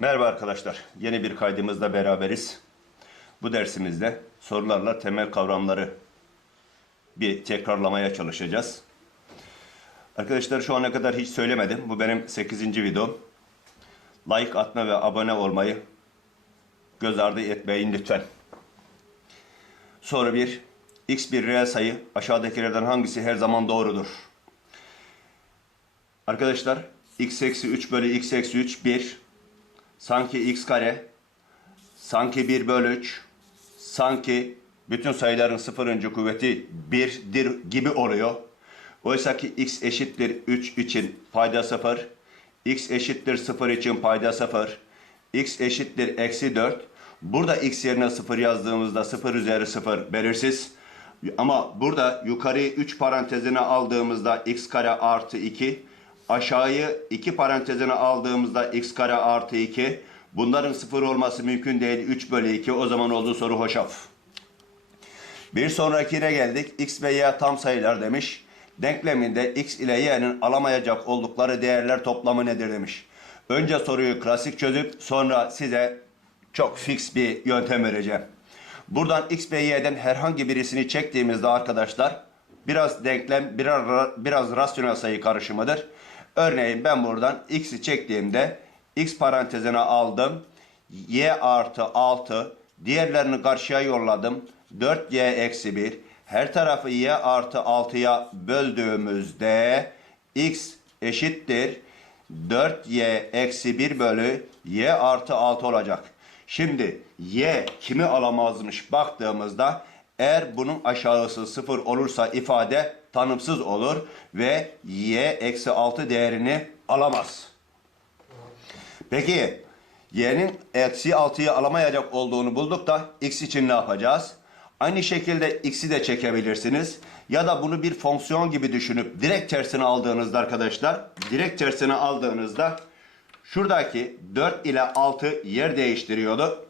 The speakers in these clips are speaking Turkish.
Merhaba arkadaşlar. Yeni bir kaydımızda beraberiz. Bu dersimizde sorularla temel kavramları bir tekrarlamaya çalışacağız. Arkadaşlar şu ana kadar hiç söylemedim. Bu benim 8. videom. Like atma ve abone olmayı göz ardı etmeyin lütfen. Soru 1. X bir reel sayı aşağıdakilerden hangisi her zaman doğrudur? Arkadaşlar x eksi 3 bölü x eksi 3 1 sanki x kare sanki 1 bölü 3 sanki bütün sayıların sıfırıncı kuvveti 1'dir gibi oluyor. Oysa ki x eşittir 3 için payda 0, x eşittir 0 için payda 0, x eşittir eksi 4. Burada x yerine 0 yazdığımızda 0 üzeri 0 belirsiz. Ama burada yukarıyı 3 parantezine aldığımızda x kare artı 2, aşağıyı 2 parantezine aldığımızda x kare artı 2. Bunların 0 olması mümkün değil. 3 bölü 2 o zaman olduğu soru hoşaf. Bir sonrakine geldik. X ve Y tam sayılar demiş. Denkleminde X ile Y'nin alamayacak oldukları değerler toplamı nedir demiş. Önce soruyu klasik çözüp sonra size çok fix bir yöntem vereceğim. Buradan X ve Y'den herhangi birisini çektiğimizde arkadaşlar biraz denklem biraz, biraz rasyonel sayı karışımıdır. Örneğin ben buradan X'i çektiğimde X parantezine aldım. Y artı 6 diğerlerini karşıya yolladım. 4Y eksi 1 her tarafı Y artı 6'ya böldüğümüzde X eşittir 4Y eksi 1 bölü Y artı 6 olacak. Şimdi Y kimi alamazmış baktığımızda eğer bunun aşağısı 0 olursa ifade tanımsız olur ve Y eksi 6 değerini alamaz. Peki y'nin eksi 6'yı alamayacak olduğunu bulduk da x için ne yapacağız? Aynı şekilde x'i de çekebilirsiniz. Ya da bunu bir fonksiyon gibi düşünüp direkt tersine aldığınızda arkadaşlar, direkt tersine aldığınızda şuradaki 4 ile 6 yer değiştiriyordu.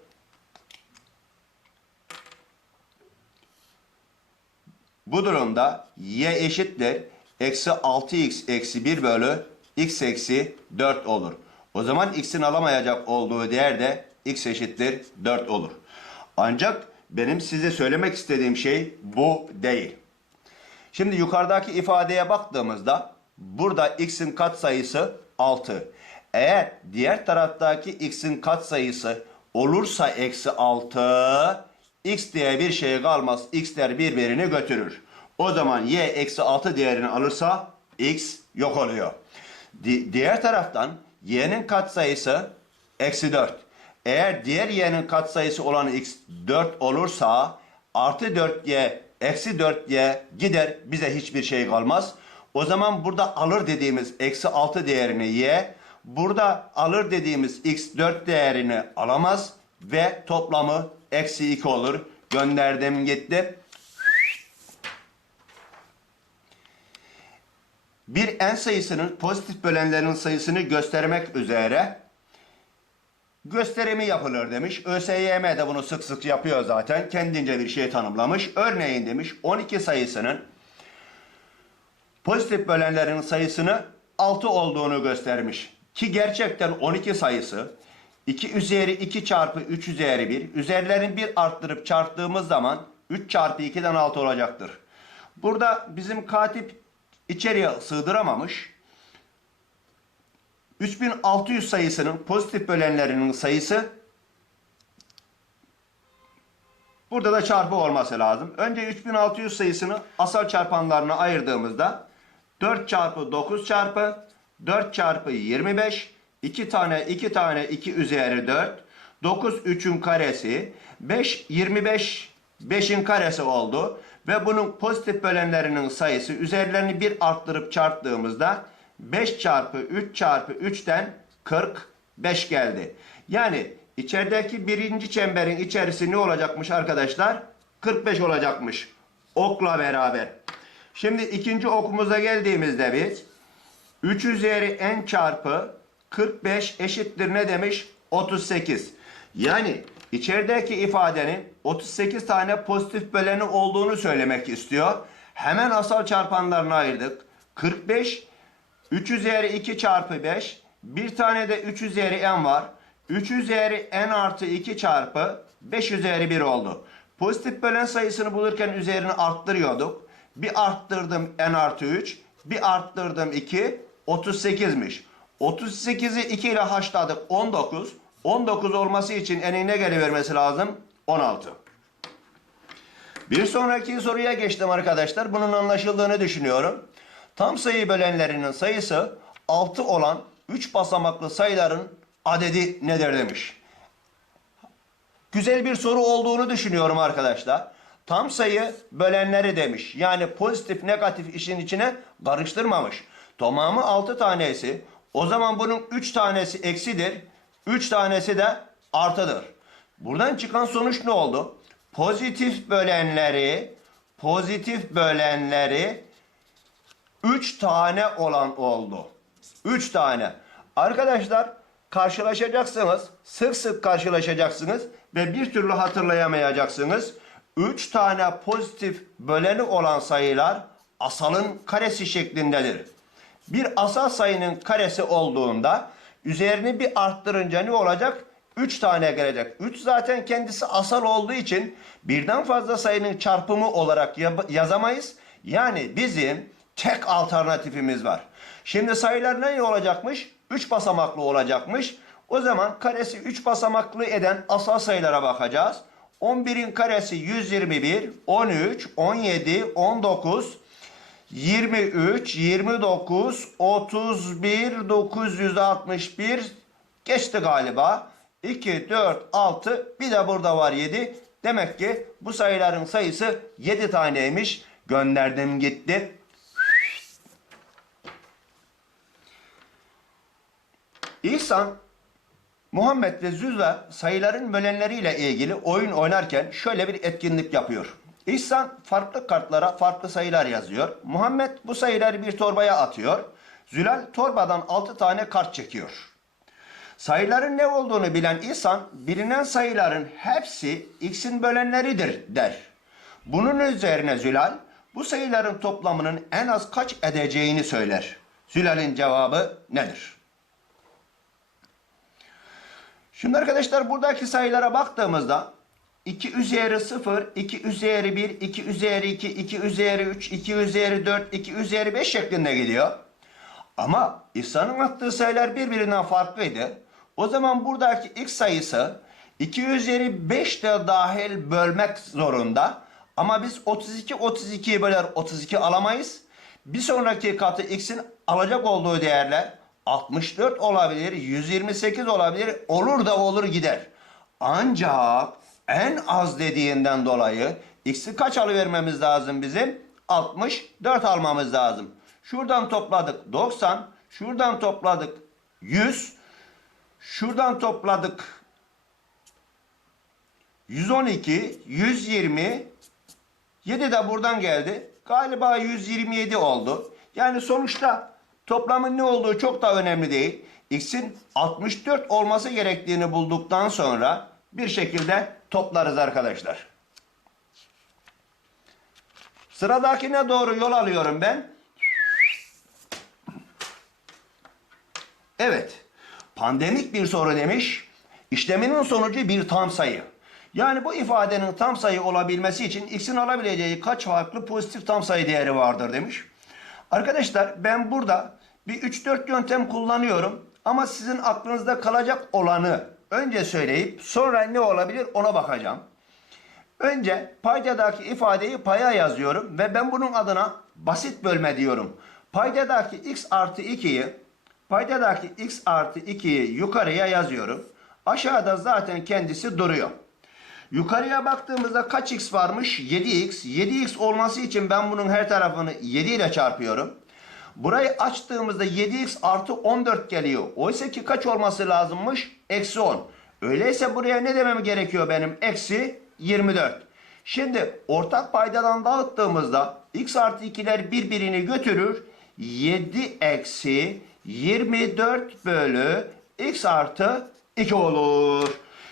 Bu durumda y eşittir eksi 6x eksi 1 bölü x eksi 4 olur. O zaman x'in alamayacak olduğu değer de x eşittir 4 olur. Ancak benim size söylemek istediğim şey bu değil. Şimdi yukarıdaki ifadeye baktığımızda burada x'in katsayısı 6. Eğer diğer taraftaki x'in katsayısı olursa eksi 6 x diye bir şey kalmaz. x'ler birbirini götürür. O zaman y eksi 6 değerini alırsa x yok oluyor. Di- diğer taraftan y'nin katsayısı eksi 4. Eğer diğer y'nin katsayısı olan x 4 olursa artı 4y eksi 4y gider bize hiçbir şey kalmaz. O zaman burada alır dediğimiz eksi 6 değerini y, burada alır dediğimiz x 4 değerini alamaz ve toplamı eksi 2 olur. Gönderdim gitti. Bir n sayısının pozitif bölenlerinin sayısını göstermek üzere gösterimi yapılır demiş. ÖSYM de bunu sık sık yapıyor zaten. Kendince bir şey tanımlamış. Örneğin demiş 12 sayısının pozitif bölenlerin sayısını 6 olduğunu göstermiş. Ki gerçekten 12 sayısı 2 üzeri 2 çarpı 3 üzeri 1 üzerlerini 1 arttırıp çarptığımız zaman 3 çarpı 2'den 6 olacaktır. Burada bizim katip içeriye sığdıramamış. 3600 sayısının pozitif bölenlerinin sayısı burada da çarpı olması lazım. Önce 3600 sayısını asal çarpanlarına ayırdığımızda 4 çarpı 9 çarpı 4 çarpı 25 2 tane 2 tane 2 üzeri 4 9 3'ün karesi 5 25 5'in karesi oldu ve bunun pozitif bölenlerinin sayısı üzerlerini bir arttırıp çarptığımızda 5 çarpı 3 çarpı 3'ten 45 geldi. Yani içerideki birinci çemberin içerisi ne olacakmış arkadaşlar? 45 olacakmış. Okla beraber. Şimdi ikinci okumuza geldiğimizde biz 3 üzeri n çarpı 45 eşittir ne demiş? 38. Yani içerideki ifadenin 38 tane pozitif böleni olduğunu söylemek istiyor. Hemen asal çarpanlarına ayırdık. 45 3 üzeri 2 çarpı 5. Bir tane de 3 üzeri n var. 3 üzeri n artı 2 çarpı 5 üzeri 1 oldu. Pozitif bölen sayısını bulurken üzerini arttırıyorduk. Bir arttırdım n artı 3, bir arttırdım 2, 38'miş. 38'i 2 ile haşladık 19. 19 olması için n'in ne gelivermesi lazım? 16. Bir sonraki soruya geçtim arkadaşlar. Bunun anlaşıldığını düşünüyorum. Tam sayı bölenlerinin sayısı 6 olan 3 basamaklı sayıların adedi nedir demiş. Güzel bir soru olduğunu düşünüyorum arkadaşlar. Tam sayı bölenleri demiş. Yani pozitif negatif işin içine karıştırmamış. Tamamı 6 tanesi. O zaman bunun 3 tanesi eksidir. 3 tanesi de artıdır. Buradan çıkan sonuç ne oldu? Pozitif bölenleri pozitif bölenleri 3 tane olan oldu. 3 tane. Arkadaşlar karşılaşacaksınız. Sık sık karşılaşacaksınız ve bir türlü hatırlayamayacaksınız. 3 tane pozitif böleni olan sayılar asalın karesi şeklindedir. Bir asal sayının karesi olduğunda üzerini bir arttırınca ne olacak? 3 tane gelecek. 3 zaten kendisi asal olduğu için birden fazla sayının çarpımı olarak yazamayız. Yani bizim tek alternatifimiz var. Şimdi sayılar ne olacakmış? 3 basamaklı olacakmış. O zaman karesi 3 basamaklı eden asal sayılara bakacağız. 11'in karesi 121, 13, 17, 19, 23, 29, 31, 961 geçti galiba. 2, 4, 6 bir de burada var 7. Demek ki bu sayıların sayısı 7 taneymiş. Gönderdim gitti. İhsan Muhammed ve Zülve sayıların bölenleriyle ilgili oyun oynarken şöyle bir etkinlik yapıyor. İhsan farklı kartlara farklı sayılar yazıyor. Muhammed bu sayıları bir torbaya atıyor. Zülal torbadan 6 tane kart çekiyor. Sayıların ne olduğunu bilen İhsan bilinen sayıların hepsi x'in bölenleridir der. Bunun üzerine Zülal bu sayıların toplamının en az kaç edeceğini söyler. Zülal'in cevabı nedir? Şimdi arkadaşlar buradaki sayılara baktığımızda 2 üzeri 0, 2 üzeri 1, 2 üzeri 2, 2 üzeri 3, 2 üzeri 4, 2 üzeri 5 şeklinde gidiyor. Ama İhsan'ın attığı sayılar birbirinden farklıydı. O zaman buradaki x sayısı 2 üzeri 5 de dahil bölmek zorunda. Ama biz 32 32'yi böler 32 alamayız. Bir sonraki katı x'in alacak olduğu değerler 64 olabilir, 128 olabilir, olur da olur gider. Ancak en az dediğinden dolayı x'i kaç alıvermemiz lazım bizim? 64 almamız lazım. Şuradan topladık 90, şuradan topladık 100, şuradan topladık 112, 120, 7 de buradan geldi. Galiba 127 oldu. Yani sonuçta toplamın ne olduğu çok da önemli değil. X'in 64 olması gerektiğini bulduktan sonra bir şekilde toplarız arkadaşlar. Sıradakine doğru yol alıyorum ben. Evet. Pandemik bir soru demiş. İşleminin sonucu bir tam sayı. Yani bu ifadenin tam sayı olabilmesi için x'in alabileceği kaç farklı pozitif tam sayı değeri vardır demiş. Arkadaşlar ben burada bir 3-4 yöntem kullanıyorum. Ama sizin aklınızda kalacak olanı önce söyleyip sonra ne olabilir ona bakacağım. Önce paydadaki ifadeyi paya yazıyorum ve ben bunun adına basit bölme diyorum. Paydadaki x artı 2'yi paydadaki x artı 2'yi yukarıya yazıyorum. Aşağıda zaten kendisi duruyor. Yukarıya baktığımızda kaç x varmış? 7x. 7x olması için ben bunun her tarafını 7 ile çarpıyorum. Burayı açtığımızda 7x artı 14 geliyor. Oysa ki kaç olması lazımmış? Eksi 10. Öyleyse buraya ne demem gerekiyor benim? Eksi 24. Şimdi ortak paydadan dağıttığımızda x artı 2'ler birbirini götürür. 7 eksi 24 bölü x artı 2 olur.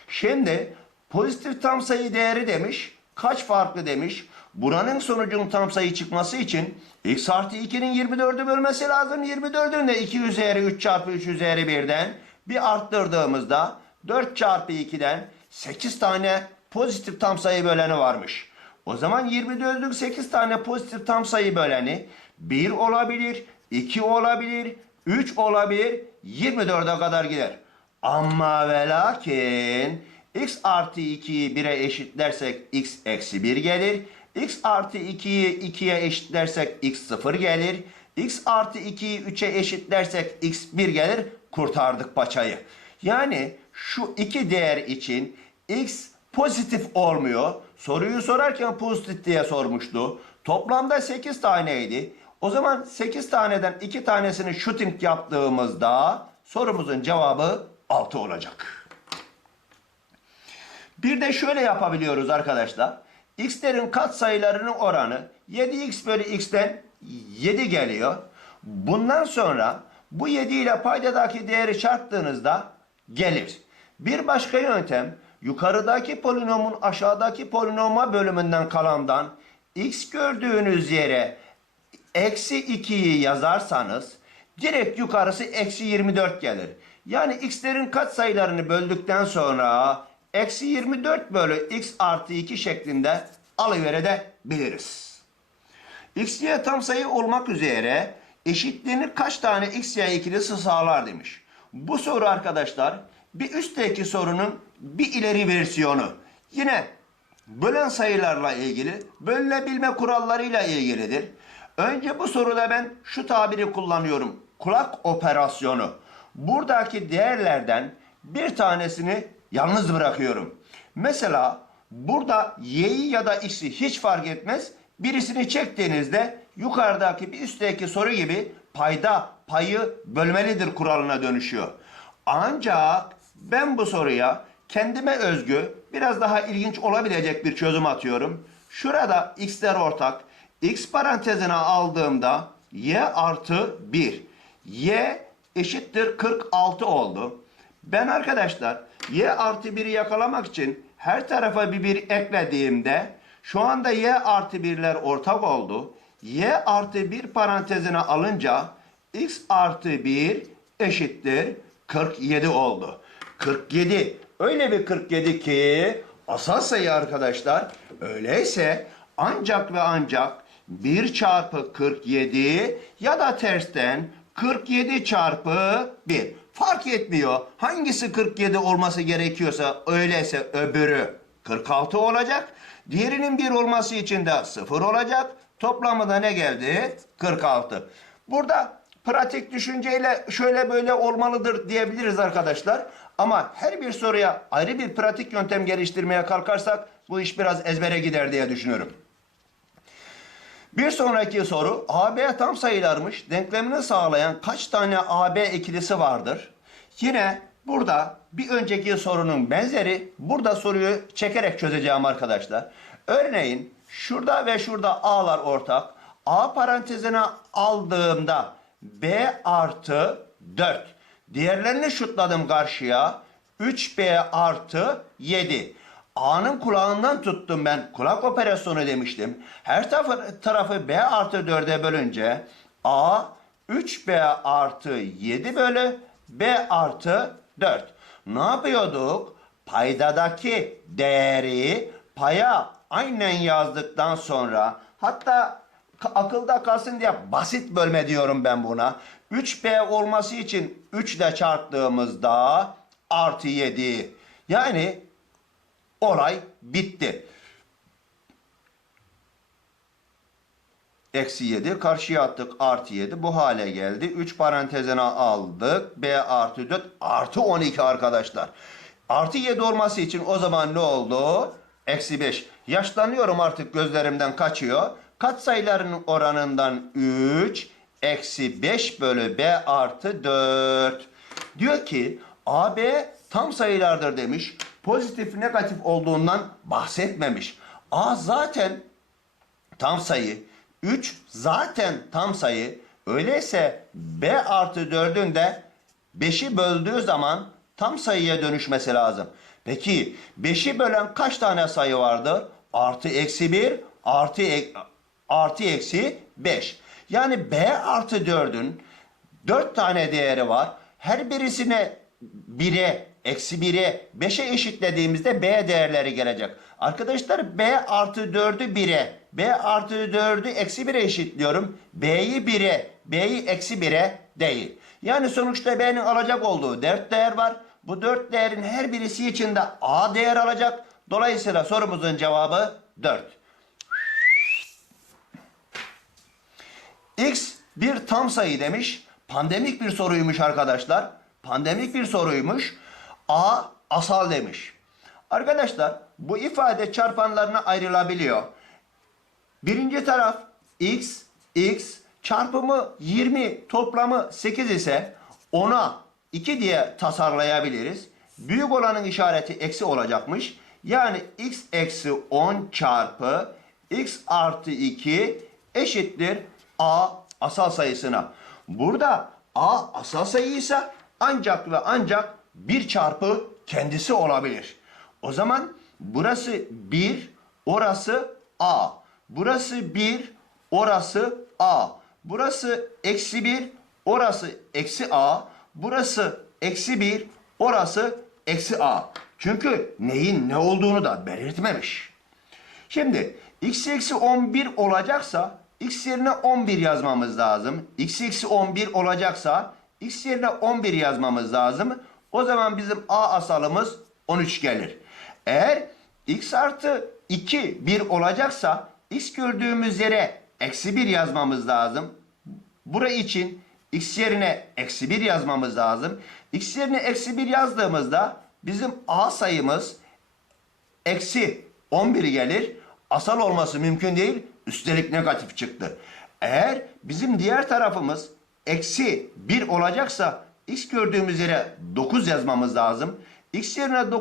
Şimdi pozitif tam sayı değeri demiş. Kaç farklı demiş. Buranın sonucun tam sayı çıkması için x artı 2'nin 24'ü bölmesi lazım. 24'ün de 2 üzeri 3 çarpı 3 üzeri 1'den bir arttırdığımızda 4 çarpı 2'den 8 tane pozitif tam sayı böleni varmış. O zaman 24'lük 8 tane pozitif tam sayı böleni 1 olabilir, 2 olabilir, 3 olabilir, 24'e kadar gider. Ama ve lakin x artı 2'yi 1'e eşitlersek x eksi 1 gelir. X artı 2'yi 2'ye eşitlersek x 0 gelir. x artı 2'yi 3'e eşitlersek x 1 gelir. Kurtardık paçayı. Yani şu iki değer için x pozitif olmuyor. Soruyu sorarken pozitif diye sormuştu. Toplamda 8 taneydi. O zaman 8 taneden 2 tanesini shooting yaptığımızda sorumuzun cevabı 6 olacak. Bir de şöyle yapabiliyoruz arkadaşlar. X'lerin katsayılarının oranı 7x bölü x'ten 7 geliyor. Bundan sonra bu 7 ile paydadaki değeri çarptığınızda gelir. Bir başka yöntem yukarıdaki polinomun aşağıdaki polinoma bölümünden kalandan x gördüğünüz yere eksi 2'yi yazarsanız direkt yukarısı eksi 24 gelir. Yani x'lerin katsayılarını böldükten sonra eksi 24 bölü x artı 2 şeklinde alıverebiliriz. x, y tam sayı olmak üzere eşitliğini kaç tane x, y ikilisi sağlar demiş. Bu soru arkadaşlar bir üstteki sorunun bir ileri versiyonu. Yine bölen sayılarla ilgili, bölünebilme kurallarıyla ilgilidir. Önce bu soruda ben şu tabiri kullanıyorum. Kulak operasyonu. Buradaki değerlerden bir tanesini yalnız bırakıyorum. Mesela burada y'yi ya da x'i hiç fark etmez. Birisini çektiğinizde yukarıdaki bir üstteki soru gibi payda payı bölmelidir kuralına dönüşüyor. Ancak ben bu soruya kendime özgü biraz daha ilginç olabilecek bir çözüm atıyorum. Şurada x'ler ortak. x parantezine aldığımda y artı 1. y eşittir 46 oldu. Ben arkadaşlar y artı 1'i yakalamak için her tarafa bir 1 eklediğimde şu anda y artı 1'ler ortak oldu. y artı 1 parantezine alınca x artı 1 eşittir 47 oldu. 47 öyle bir 47 ki asal sayı arkadaşlar öyleyse ancak ve ancak 1 çarpı 47 ya da tersten 47 çarpı 1. Fark etmiyor. Hangisi 47 olması gerekiyorsa öyleyse öbürü 46 olacak. Diğerinin 1 olması için de 0 olacak. Toplamı da ne geldi? 46. Burada pratik düşünceyle şöyle böyle olmalıdır diyebiliriz arkadaşlar. Ama her bir soruya ayrı bir pratik yöntem geliştirmeye kalkarsak bu iş biraz ezbere gider diye düşünüyorum. Bir sonraki soru AB tam sayılarmış. Denklemini sağlayan kaç tane AB ikilisi vardır? Yine burada bir önceki sorunun benzeri burada soruyu çekerek çözeceğim arkadaşlar. Örneğin şurada ve şurada A'lar ortak. A parantezine aldığımda B artı 4. Diğerlerini şutladım karşıya. 3B artı 7. A'nın kulağından tuttum ben. Kulak operasyonu demiştim. Her tarafı, tarafı B artı 4'e bölünce A 3B artı 7 bölü B artı 4. Ne yapıyorduk? Paydadaki değeri paya aynen yazdıktan sonra hatta akılda kalsın diye basit bölme diyorum ben buna. 3B olması için 3 ile çarptığımızda artı 7. Yani olay bitti. Eksi 7 karşıya attık artı 7 bu hale geldi. 3 parantezine aldık. B artı 4 artı 12 arkadaşlar. Artı 7 olması için o zaman ne oldu? Eksi 5. Yaşlanıyorum artık gözlerimden kaçıyor. Katsayıların oranından 3 eksi 5 bölü B artı 4. Diyor ki AB tam sayılardır demiş. Pozitif negatif olduğundan bahsetmemiş. A zaten tam sayı. 3 zaten tam sayı. Öyleyse B artı 4'ün de 5'i böldüğü zaman tam sayıya dönüşmesi lazım. Peki 5'i bölen kaç tane sayı vardı? Artı eksi 1 artı, ek- artı eksi 5. Yani B artı 4'ün 4 tane değeri var. Her birisine 1'e eksi 1'e 5'e eşitlediğimizde B değerleri gelecek. Arkadaşlar B artı 4'ü 1'e B artı 4'ü eksi 1'e eşitliyorum. B'yi 1'e B'yi eksi 1'e değil. Yani sonuçta B'nin alacak olduğu 4 değer var. Bu 4 değerin her birisi için de A değer alacak. Dolayısıyla sorumuzun cevabı 4. X bir tam sayı demiş. Pandemik bir soruymuş arkadaşlar. Pandemik bir soruymuş. A asal demiş. Arkadaşlar bu ifade çarpanlarına ayrılabiliyor. Birinci taraf x, x çarpımı 20 toplamı 8 ise ona 2 diye tasarlayabiliriz. Büyük olanın işareti eksi olacakmış. Yani x eksi 10 çarpı x artı 2 eşittir a asal sayısına. Burada a asal sayıysa ancak ve ancak 1 çarpı kendisi olabilir. O zaman burası 1, orası a. Burası 1, orası a. Burası eksi 1, orası eksi a. Burası eksi 1, orası eksi a. Çünkü neyin ne olduğunu da belirtmemiş. Şimdi x eksi 11 olacaksa x yerine 11 yazmamız lazım. x eksi 11 olacaksa x yerine 11 yazmamız lazım. O zaman bizim a asalımız 13 gelir. Eğer x artı 2 1 olacaksa x gördüğümüz yere eksi 1 yazmamız lazım. Bura için x yerine eksi 1 yazmamız lazım. x yerine eksi 1 yazdığımızda bizim a sayımız eksi 11 gelir. Asal olması mümkün değil. Üstelik negatif çıktı. Eğer bizim diğer tarafımız eksi 1 olacaksa x gördüğümüz yere 9 yazmamız lazım. x yerine 9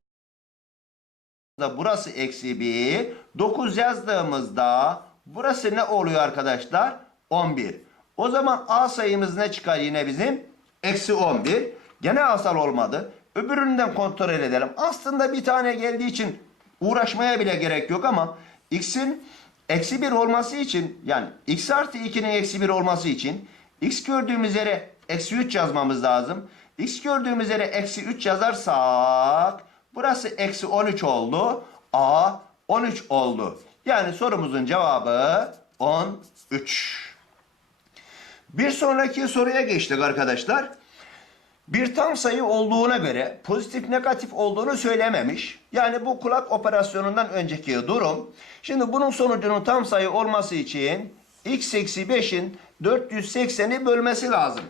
da burası eksi 1. 9 yazdığımızda burası ne oluyor arkadaşlar? 11. O zaman A sayımız ne çıkar yine bizim? Eksi 11. Gene asal olmadı. Öbüründen kontrol edelim. Aslında bir tane geldiği için uğraşmaya bile gerek yok ama x'in eksi 1 olması için yani x artı 2'nin eksi 1 olması için x gördüğümüz yere eksi 3 yazmamız lazım. x gördüğümüz yere eksi 3 yazarsak burası eksi 13 oldu. A 13 oldu. Yani sorumuzun cevabı 13. Bir sonraki soruya geçtik arkadaşlar. Bir tam sayı olduğuna göre pozitif negatif olduğunu söylememiş. Yani bu kulak operasyonundan önceki durum. Şimdi bunun sonucunun tam sayı olması için x eksi 5'in 480'i bölmesi lazım.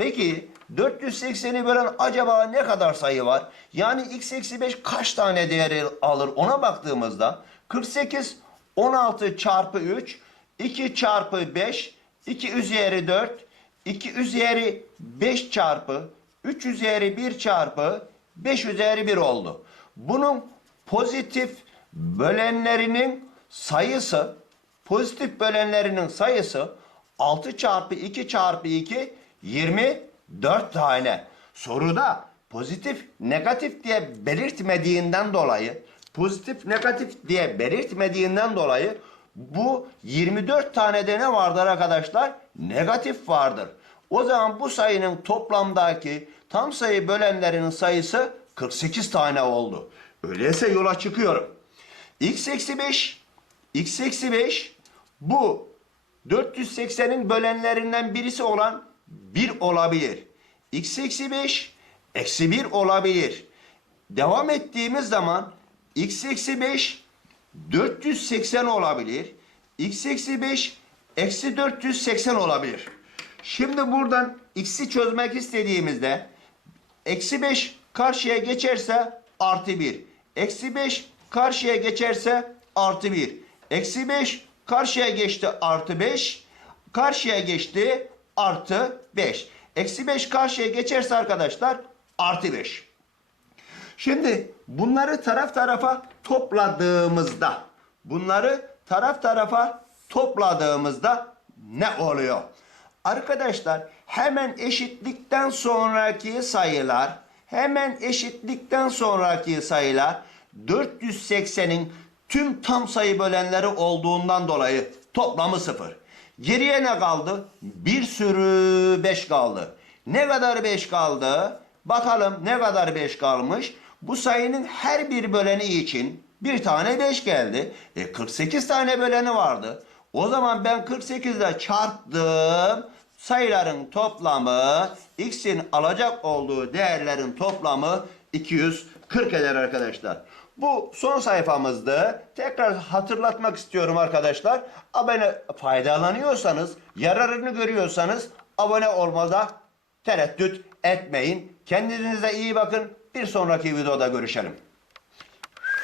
Peki 480'i bölen acaba ne kadar sayı var? Yani x eksi 5 kaç tane değeri alır ona baktığımızda 48 16 çarpı 3 2 çarpı 5 2 üzeri 4 2 üzeri 5 çarpı 3 üzeri 1 çarpı 5 üzeri 1 oldu. Bunun pozitif bölenlerinin sayısı pozitif bölenlerinin sayısı 6 çarpı 2 çarpı 2 24 tane. Soruda pozitif negatif diye belirtmediğinden dolayı pozitif negatif diye belirtmediğinden dolayı bu 24 tane de ne vardır arkadaşlar? Negatif vardır. O zaman bu sayının toplamdaki tam sayı bölenlerinin sayısı 48 tane oldu. Öyleyse yola çıkıyorum. x eksi 5 x eksi 5 bu 480'in bölenlerinden birisi olan 1 olabilir. x eksi 5 eksi 1 olabilir. Devam ettiğimiz zaman x eksi 5 480 olabilir. x eksi 5 eksi 480 olabilir. Şimdi buradan x'i çözmek istediğimizde eksi 5 karşıya geçerse artı 1. Eksi 5 karşıya geçerse artı 1. Eksi 5 karşıya geçti artı 5. Karşıya geçti artı 5. Eksi 5 karşıya geçerse arkadaşlar artı 5. Şimdi bunları taraf tarafa topladığımızda bunları taraf tarafa topladığımızda ne oluyor? Arkadaşlar hemen eşitlikten sonraki sayılar hemen eşitlikten sonraki sayılar 480'in tüm tam sayı bölenleri olduğundan dolayı toplamı sıfır. Geriye ne kaldı? Bir sürü 5 kaldı. Ne kadar 5 kaldı? Bakalım ne kadar 5 kalmış. Bu sayının her bir böleni için bir tane 5 geldi. E 48 tane böleni vardı. O zaman ben 48 ile çarptım. Sayıların toplamı x'in alacak olduğu değerlerin toplamı 240 eder arkadaşlar. Bu son sayfamızdı. Tekrar hatırlatmak istiyorum arkadaşlar. Abone faydalanıyorsanız, yararını görüyorsanız abone olmada tereddüt etmeyin. Kendinize iyi bakın. Bir sonraki videoda görüşelim.